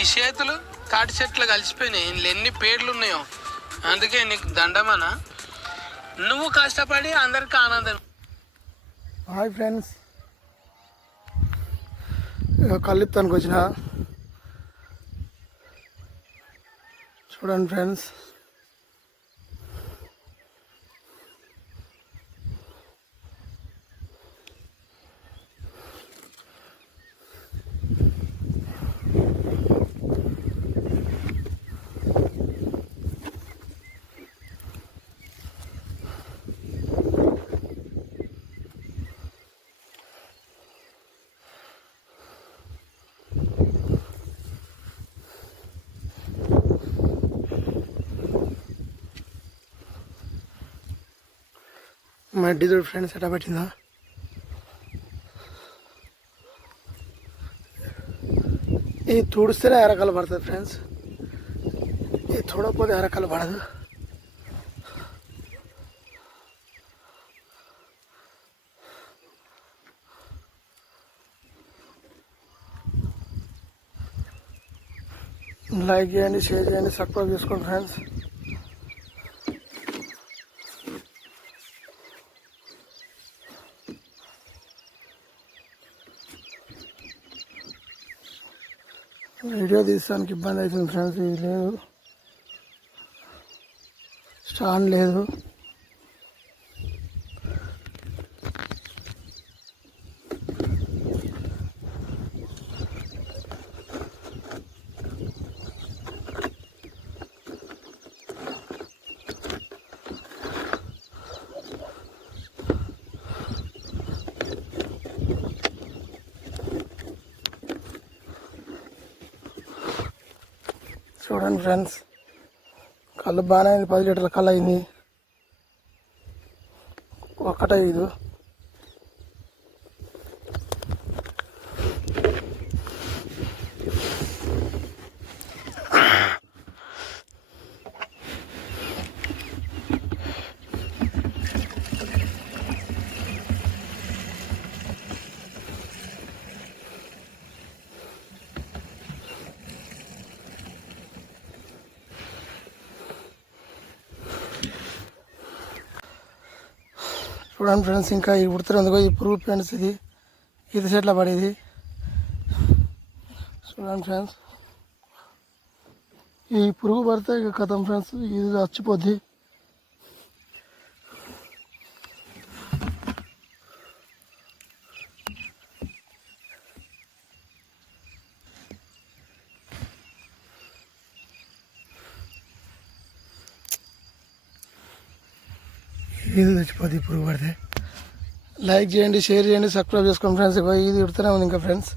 ఈ చేతులు తాటి చెట్లు కలిసిపోయినాయి. ఇందులో ఎన్ని పేర్లు ఉన్నాయో. అందుకే నీకు దండమన? నువ్వు కష్టపడి అందరికి ఆనందం. Hi friends. కల్లిప్తానికి వచ్చిన. చూడండి ఫ్రెండ్స్. మడ్డి చూడు ఫ్రెండ్స్ ఎట్లా పట్టిందా? ఇది తుడిస్తేనే ఎరకాలు పడుతుంది ఫ్రెండ్స్ ఇది తుడకపోతే ఎరకాలు పడదు. లైక్ చేయండి షేర్ చేయండి సబ్స్క్రైబ్ చేసుకోండి ఫ్రెండ్స్ వీడియో తీసానికి ఇబ్బంది అవుతుంది ఫ్రెండ్స్ ఇది లేదు స్టాండ్ లేదు. చూడండి ఫ్రెండ్స్. కళ్ళు బాగానే అయింది. పది లీటర్ల కళ్ళు అయింది. ఒకటైదు. చూడండి ఫ్రెండ్స్ ఇంకా ఈ ఉడతలు ఈ పురుగు ఫ్రెండ్స్ ఇది. ఇది చెట్ల పడేది. చూడండి ఫ్రెండ్స్. ఈ పురుగు పడితే ఇక కథం ఫ్రెండ్స్ ఇది చచ్చిపోద్ది. ఇది చచ్చిపోద్ది ఇప్పుడు పడితే. లైక్ చేయండి షేర్ చేయండి సబ్స్క్రైబ్ చేసుకోండి ఫ్రెండ్స్ ఇగో ఇది ఉడుతూనే ఉంది ఇంకా ఫ్రెండ్స్